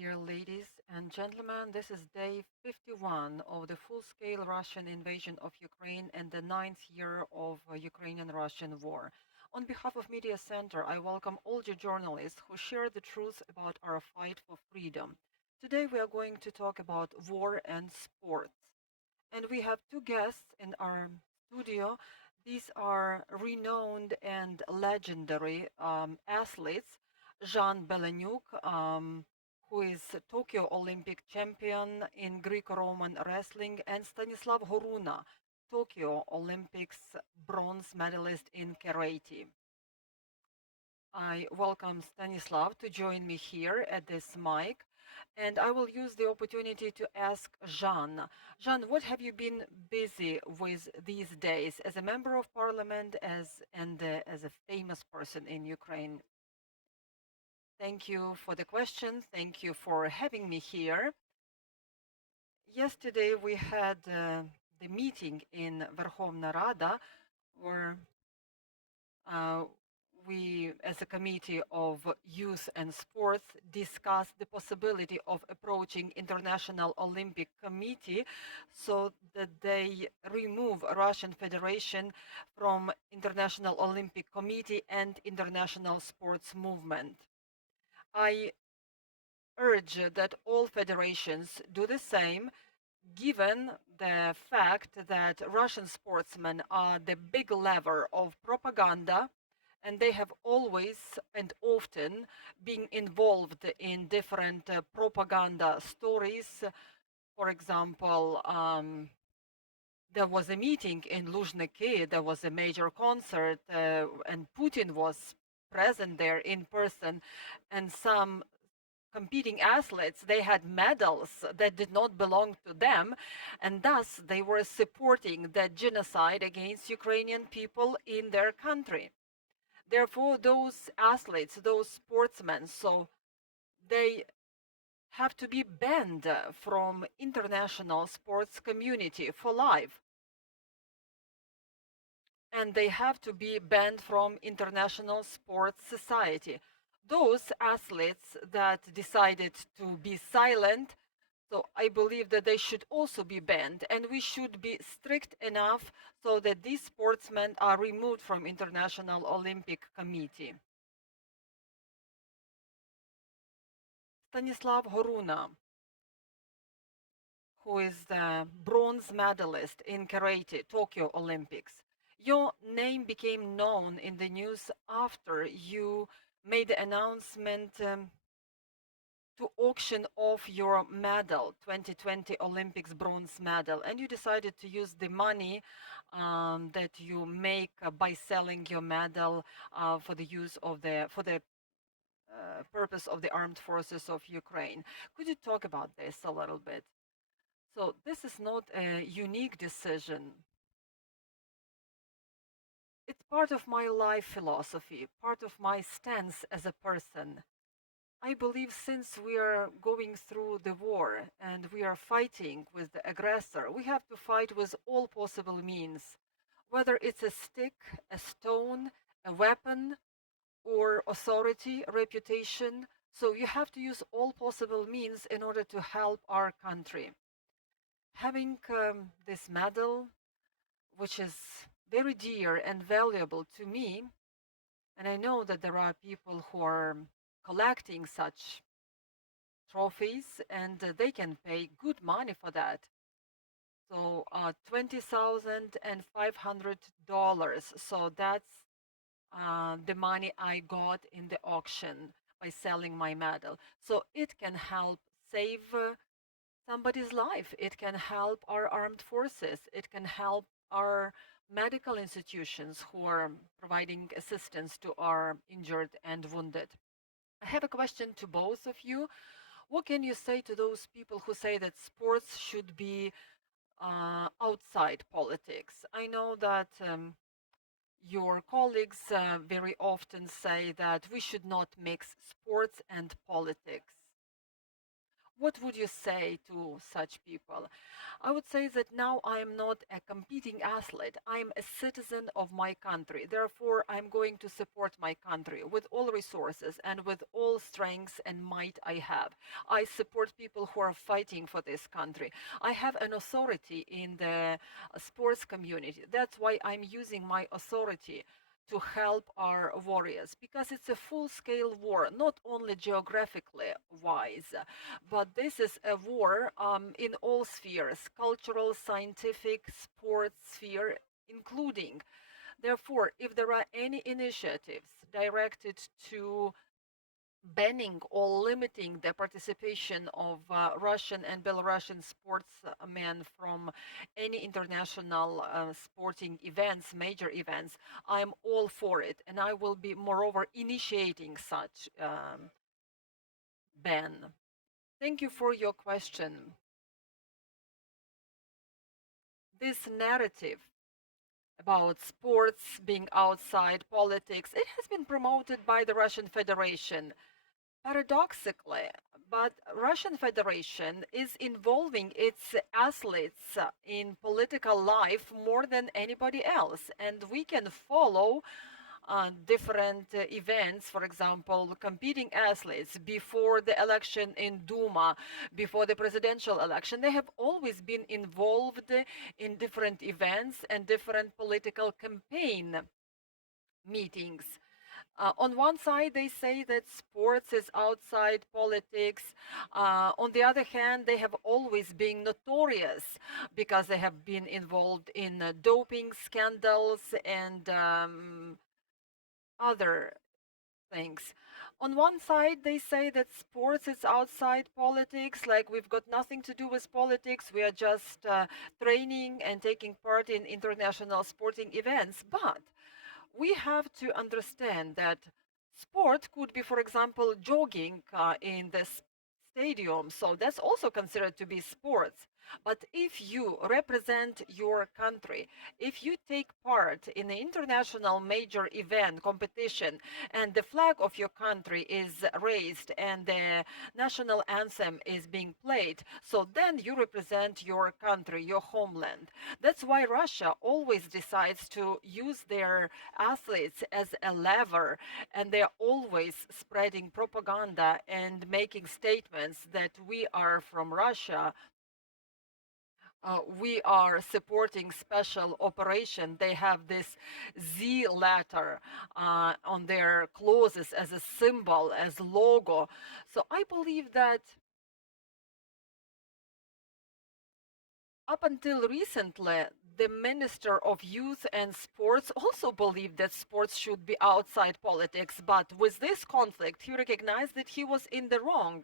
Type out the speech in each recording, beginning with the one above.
Dear ladies and gentlemen, this is day 51 of the full-scale Russian invasion of Ukraine and the ninth year of Ukrainian-Russian war. On behalf of Media Center, I welcome all you journalists who share the truth about our fight for freedom. Today we are going to talk about war and sports. And we have two guests in our studio. These are renowned and legendary athletes, Zhan Beleniuk, who is a Tokyo Olympic champion in Greco-Roman wrestling, and Stanislav Horuna, Tokyo Olympics bronze medalist in karate. I welcome Stanislav to join me here at this mic, and I will use the opportunity to ask Zhan. Zhan, what have you been busy with these days as a member of parliament as a famous person in Ukraine? Thank you for the question. Thank you for having me here. Yesterday we had the meeting in Verkhovna Rada where we, as a committee of youth and sports, discussed the possibility of approaching International Olympic Committee so that they remove Russian Federation from International Olympic Committee and international sports movement. I urge that all federations do the same, given the fact that Russian sportsmen are the big lever of propaganda, and they have always and often been involved in different propaganda stories. For example, there was a meeting in Luzhniki, there was a major concert, and Putin was present there in person, and some competing athletes, they had medals that did not belong to them, and thus they were supporting the genocide against Ukrainian people in their country. Therefore, those athletes, those sportsmen, so they have to be banned from international sports community for life. And they have to be banned from international sports society. Those athletes that decided to be silent, so I believe that they should also be banned, and we should be strict enough so that these sportsmen are removed from International Olympic Committee. Stanislav Horuna, who is the bronze medalist in karate, Tokyo Olympics. Your name became known in the news after you made the announcement to auction off your medal, 2020 Olympics bronze medal, and you decided to use the money that you make by selling your medal for the use of the purpose of the armed forces of Ukraine. Could you talk about this a little bit? So this is not a unique decision. It's part of my life philosophy, part of my stance as a person. I believe since we are going through the war and we are fighting with the aggressor, we have to fight with all possible means, whether it's a stick, a stone, a weapon, or authority, reputation. So you have to use all possible means in order to help our country. Having this medal, which is very dear and valuable to me, and I know that there are people who are collecting such trophies and they can pay good money for that. So $20,500. So that's the money I got in the auction by selling my medal. So it can help save somebody's life. It can help our armed forces. It can help our medical institutions who are providing assistance to our injured and wounded. I have a question to both of you. What can you say to those people who say that sports should be outside politics? I know that your colleagues very often say that we should not mix sports and politics. What would you say to such people? I would say that now I am not a competing athlete. I am a citizen of my country. Therefore, I'm going to support my country with all resources and with all strengths and might I have. I support people who are fighting for this country. I have an authority in the sports community. That's why I'm using my authority to help our warriors, because it's a full-scale war, not only geographically wise, but this is a war in all spheres, cultural, scientific, sports sphere, including. Therefore, if there are any initiatives directed to banning or limiting the participation of Russian and Belarusian sportsmen from any international sporting events, major events, I'm all for it. And I will be, moreover, initiating such ban. Thank you for your question. This narrative about sports being outside politics, it has been promoted by the Russian Federation. Paradoxically, but Russian Federation is involving its athletes in political life more than anybody else, and we can follow different events, for example, competing athletes before the election in Duma, before the presidential election. They have always been involved in different events and different political campaign meetings. On one side, they say that sports is outside politics. On the other hand, they have always been notorious because they have been involved in doping scandals and other things. On one side, they say that sports is outside politics, like we've got nothing to do with politics, we are just training and taking part in international sporting events. But we have to understand that sport could be, for example, jogging in the stadium. So that's also considered to be sports. But if you represent your country, if you take part in an international major event, competition, and the flag of your country is raised and the national anthem is being played, so then you represent your country, your homeland. That's why Russia always decides to use their athletes as a lever, and they're always spreading propaganda and making statements that we are from Russia, we are supporting special operation. They have this Z letter on their clothes as a symbol, as logo. So I believe that up until recently, the Minister of Youth and Sports also believed that sports should be outside politics. But with this conflict, he recognized that he was in the wrong.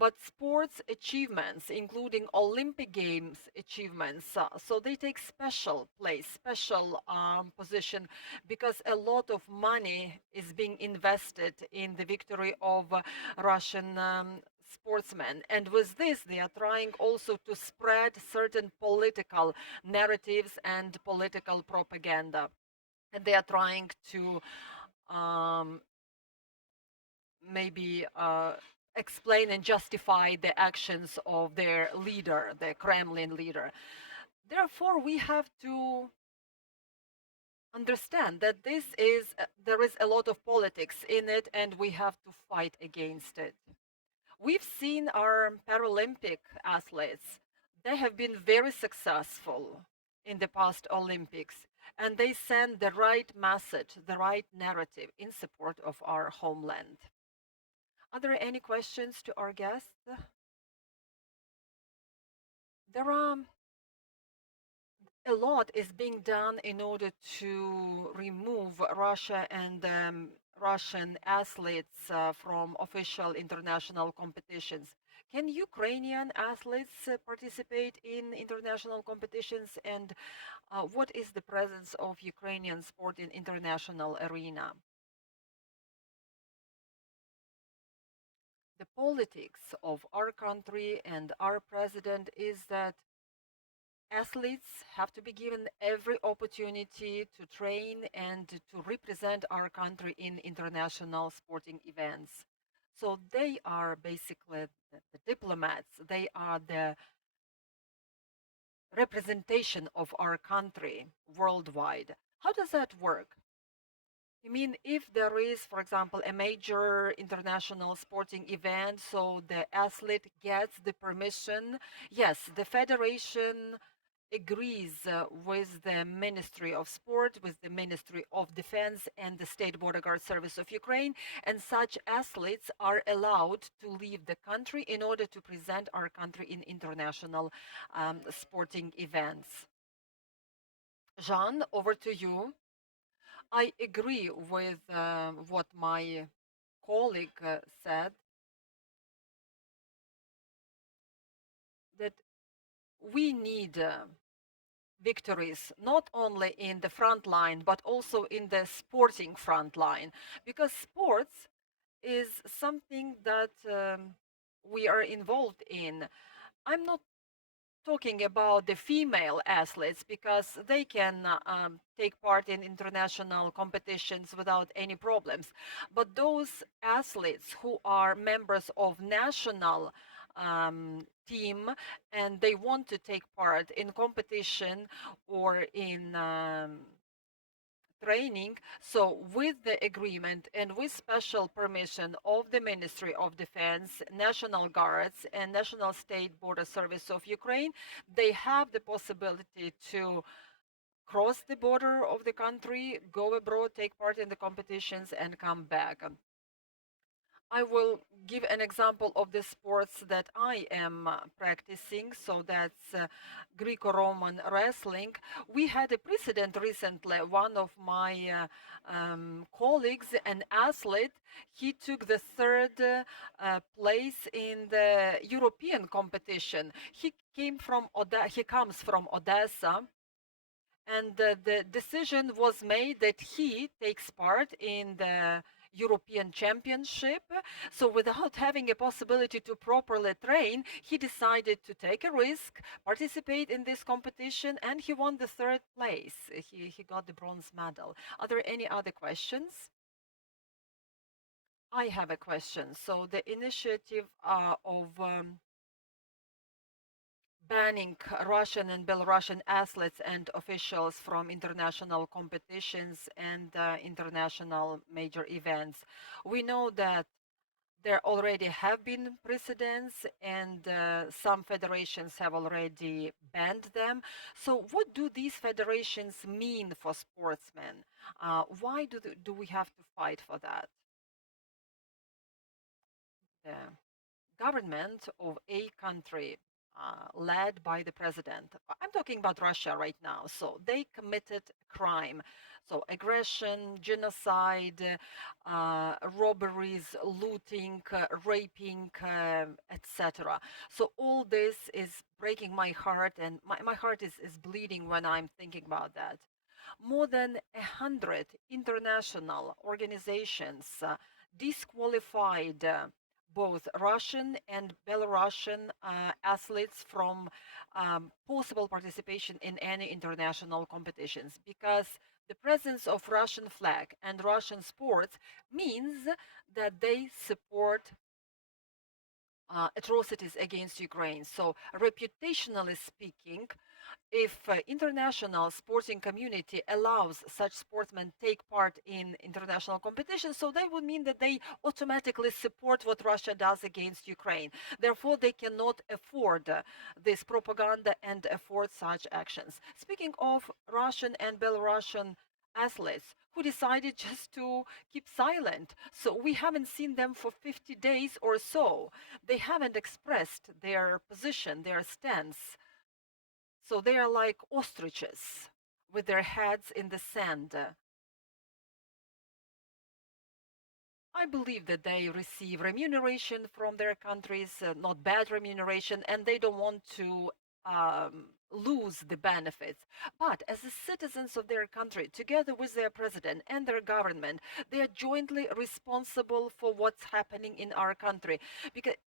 But sports achievements, including Olympic Games achievements, so they take special place, special position, because a lot of money is being invested in the victory of Russian sportsmen. And with this, they are trying also to spread certain political narratives and political propaganda. And they are trying to maybe explain and justify the actions of their leader, the Kremlin leader. Therefore, we have to understand that there is a lot of politics in it, and we have to fight against it. We've seen our Paralympic athletes. They have been very successful in the past Olympics, and they send the right message, the right narrative in support of our homeland. Are there any questions to our guests? There are a lot is being done in order to remove Russia and Russian athletes from official international competitions. Can Ukrainian athletes participate in international competitions? And what is the presence of Ukrainian sport in international arena? The politics of our country and our president is that athletes have to be given every opportunity to train and to represent our country in international sporting events. So they are basically the diplomats. They are the representation of our country worldwide. How does that work? You mean if there is, for example, a major international sporting event, so the athlete gets the permission? Yes, the federation agrees with the Ministry of Sport, with the Ministry of Defense and the State Border Guard Service of Ukraine, and such athletes are allowed to leave the country in order to present our country in international sporting events. Zhan, over to you. I agree with what my colleague said, that we need victories not only in the front line but also in the sporting front line, because sports is something that we are involved in. I'm not talking about the female athletes because they can take part in international competitions without any problems. But those athletes who are members of national team and they want to take part in competition or in training. So with the agreement and with special permission of the Ministry of Defense, National Guards and National State Border Service of Ukraine, they have the possibility to cross the border of the country, go abroad, take part in the competitions and come back. I will give an example of the sports that I am practicing. So that's Greco-Roman wrestling. We had a precedent recently. One of my colleagues, an athlete, he took the third place in the European competition. He comes from Odessa, and the decision was made that he takes part in the European Championship. So without having a possibility to properly train, he decided to take a risk, participate in this competition, and he won the third place. He got the bronze medal. Are there any other questions? I have a question. So the initiative of banning Russian and Belarusian athletes and officials from international competitions and international major events. We know that there already have been precedents and some federations have already banned them. So what do these federations mean for sportsmen? Why do we have to fight for that? The government of a country led by the president. I'm talking about Russia right now. So they committed crime. So aggression, genocide, robberies, looting, raping, etc. So all this is breaking my heart, and my heart is bleeding when I'm thinking about that. More than 100 international organizations disqualified both Russian and Belarusian athletes from possible participation in any international competitions, because the presence of Russian flag and Russian sports means that they support atrocities against Ukraine. So reputationally speaking, if international sporting community allows such sportsmen take part in international competitions, so that would mean that they automatically support what Russia does against Ukraine. Therefore, they cannot afford this propaganda and afford such actions. Speaking of Russian and Belarusian athletes who decided just to keep silent. So we haven't seen them for 50 days or so. They haven't expressed their position, their stance. So they are like ostriches with their heads in the sand. I believe that they receive remuneration from their countries, not bad remuneration, and they don't want to lose the benefits. But as the citizens of their country, together with their president and their government, they are jointly responsible for what's happening in our country.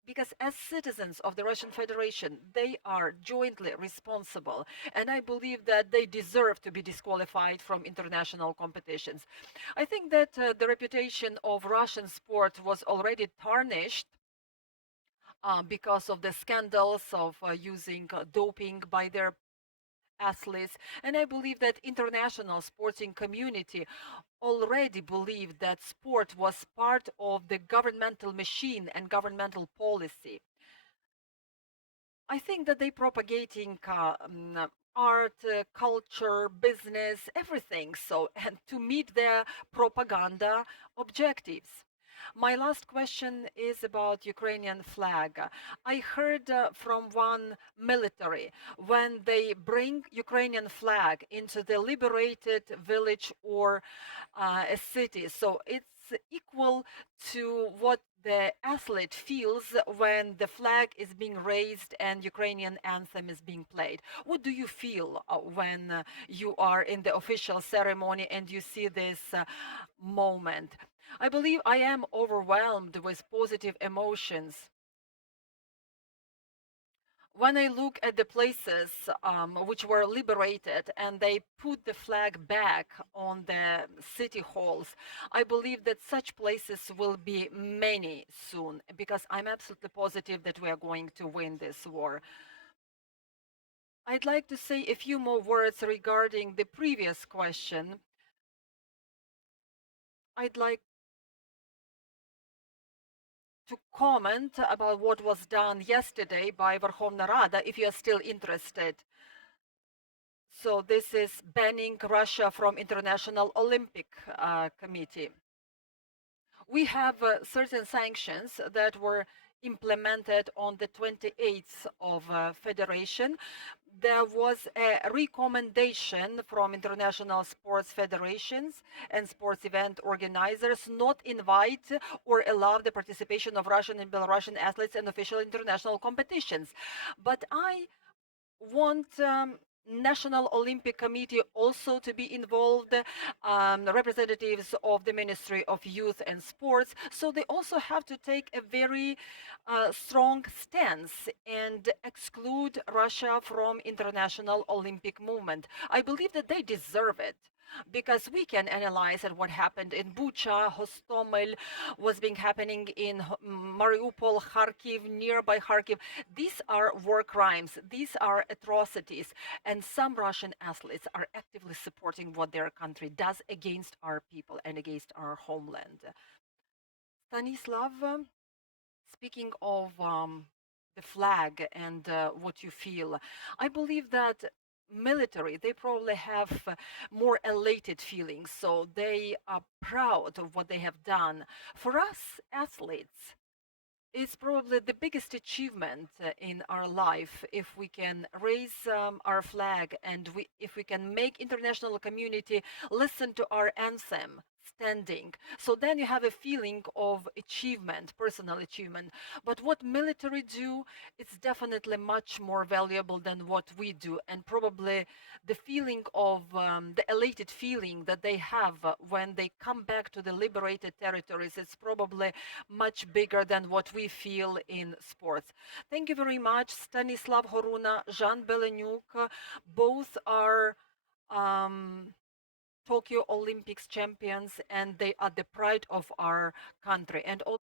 because as citizens of the Russian Federation, they are jointly responsible, and I believe that they deserve to be disqualified from international competitions. I think that the reputation of Russian sport was already tarnished because of the scandals of using doping by their athletes. And I believe that international sporting community already believed that sport was part of the governmental machine and governmental policy. I think that they propagating art, culture, business, everything. So, and to meet their propaganda objectives. My last question is about Ukrainian flag. I heard from one military when they bring Ukrainian flag into the liberated village or a city. So it's equal to what the athlete feels when the flag is being raised and Ukrainian anthem is being played. What do you feel when you are in the official ceremony and you see this moment? I believe I am overwhelmed with positive emotions when I look at the places which were liberated and they put the flag back on the city halls, I believe that such places will be many soon, because I'm absolutely positive that we are going to win this war. I'd like to say a few more words regarding the previous question. I'd like to comment about what was done yesterday by Verkhovna Rada, if you are still interested. So this is banning Russia from International Olympic Committee. We have certain sanctions that were implemented on the 28th of Federation. There was a recommendation from international sports federations and sports event organizers not invite or allow the participation of Russian and Belarusian athletes in official international competitions. But I want National Olympic Committee also to be involved, representatives of the Ministry of Youth and Sports. So they also have to take a very strong stance and exclude Russia from international Olympic movement. I believe that they deserve it, because we can analyze at what happened in Bucha, Hostomel, what's been happening in Mariupol, Kharkiv, nearby Kharkiv. These are war crimes. These are atrocities. And some Russian athletes are actively supporting what their country does against our people and against our homeland. Stanislav, speaking of the flag and what you feel, I believe that military, they probably have more elated feelings, so they are proud of what they have done. For us athletes, it's probably the biggest achievement in our life if we can raise our flag, and if we can make international community listen to our anthem standing. So then you have a feeling of achievement, personal achievement. But what military do, it's definitely much more valuable than what we do, and probably the feeling of the elated feeling that they have when they come back to the liberated territories, it's probably much bigger than what we feel in sports. Thank you very much, Stanislav, Horuna, Zhan, Beleniuk. Both are Tokyo Olympics champions, and they are the pride of our country. And also